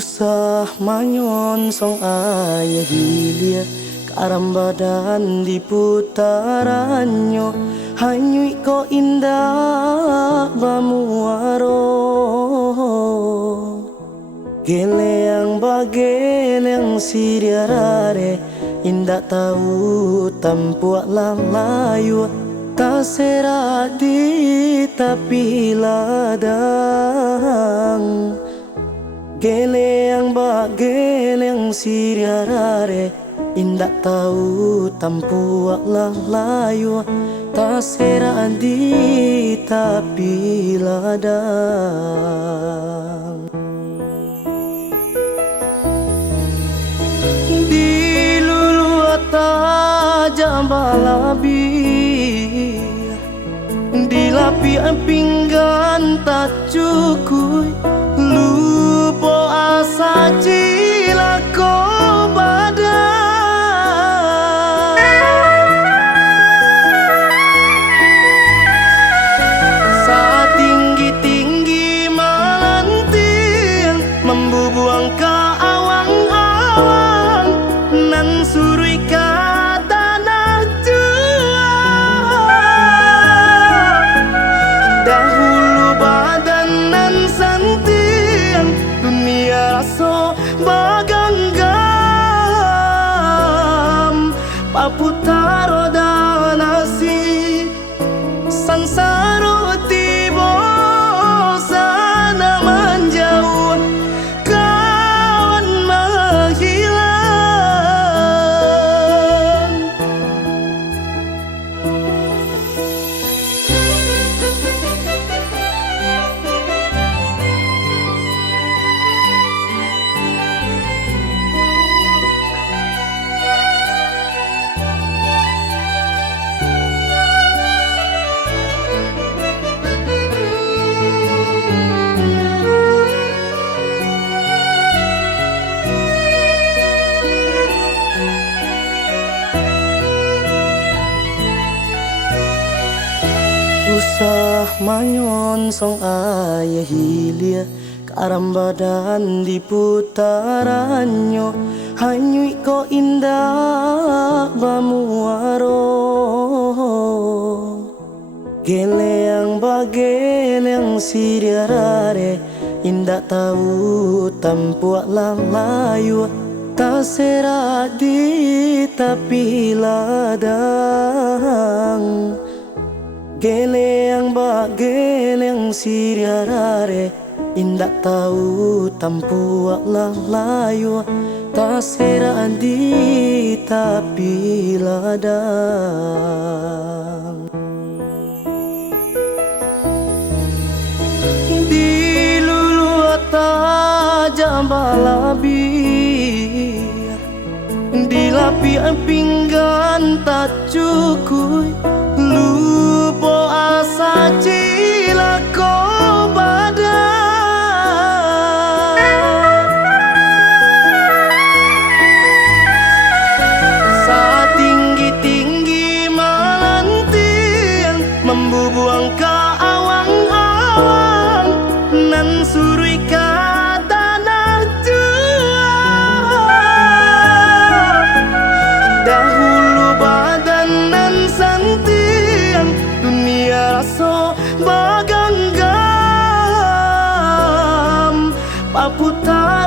Usah manyon song ayah hilia karam badan diputaranyo hanyui ko indah bamuaro geleang bageleang siriarare indah tahu tampuak lalayu tak seradi tapi ladang geleang bageleang siriarare indah tahu tampuak lalayu tak seradi tapi ladang di lulu aja balabi di lapi pinggan tak cukup lupo asa cilako badan saat tinggi-tinggi melanting membubuang ke awang-awang nan surui ke tanah juang dahulu badan nan santiang dunia raso baganggam paputaro dan nasi sansaro tibo sana menjauh kawan menghilang usah manyon song ayah hilia karam badan diputaranyo hanyui ko indah bamuaro geleang bageleang siriarare indah tahu tampuak lalayu tak seradi tapi ladang geleang bageleang siriarare indah tahu tampuak lalayu tak seradi tapi ladang di lulu aja balabi di lapi pinggan tak cukup lupo asa cilako badan saat tinggi-tinggi melanting membubuang ke awang-awang nan surui ke tanah juang dahulu badan nan santiang dunia raso baganggam paputaro